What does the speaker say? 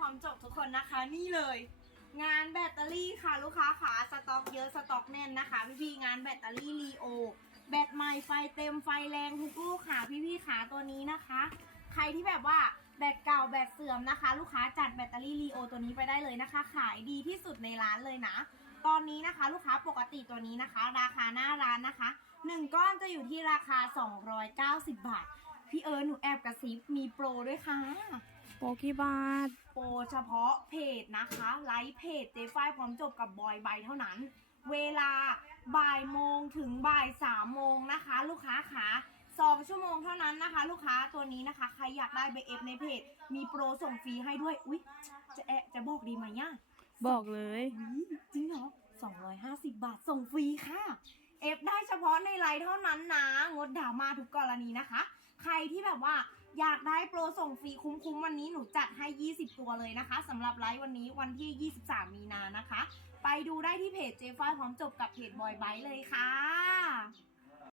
พร้อมจบทุกคนนะคะนี่เลย งานแบตเตอรี่ค่ะลูกค้าขาสต็อกเยอะสต็อกแน่นนะคะ พี่ๆงานแบตเตอรี่ลีโอแบตใหม่ไฟเต็มไฟแรงทุกลูกค่ะพี่ๆขาตัวนี้นะคะ ใครที่แบบว่าแบตเก่าแบตเสื่อมนะคะ ลูกค้าจัดแบตเตอรี่ลีโอตัวนี้ไปได้เลยนะคะ ขายดีที่สุดในร้านเลยนะ ตอนนี้นะคะ ลูกค้าปกติตัวนี้นะคะ ราคาหน้าร้านนะคะหนึ่งก้อนจะอยู่ที่ราคา 290 บาท พี่เอิญหนูแอบกระซิบมีโปรด้วยค่ะ โปรกี่บาท โปรเฉพาะเพจนะคะ ไลฟ์เพจเจฟายพร้อมจบกับบอยใบเท่านั้น เวลาบ่ายโมงถึงบ่ายสามโมงนะคะ ลูกค้าขาสองชั่วโมงเท่านั้นนะคะ ลูกค้าตัวนี้นะคะ ใครอยากได้เบเอฟในเพจ มีโปรส่งฟรีให้ด้วยอุ๊ย จะแอะจะบอกดีไหมเนี่ยบอกเลยอุ๊ยจริงเหรอ250 บาทส่งฟรีค่ะ เอฟได้เฉพาะในไลน์เท่านั้นนะ งดดราม่าทุกกรณีนะคะใคร ที่แบบว่าอยากได้โปรส่งฟรีคุ้มๆวันนี้หนูจัดให้ 20 ตัวเลยนะคะสำหรับไลฟ์วันนี้วันที่ 23 มีนานะคะ ไปดูได้ที่เพจเจฟ้าพร้อมจบกับเพจบอยไบเลยค่ะ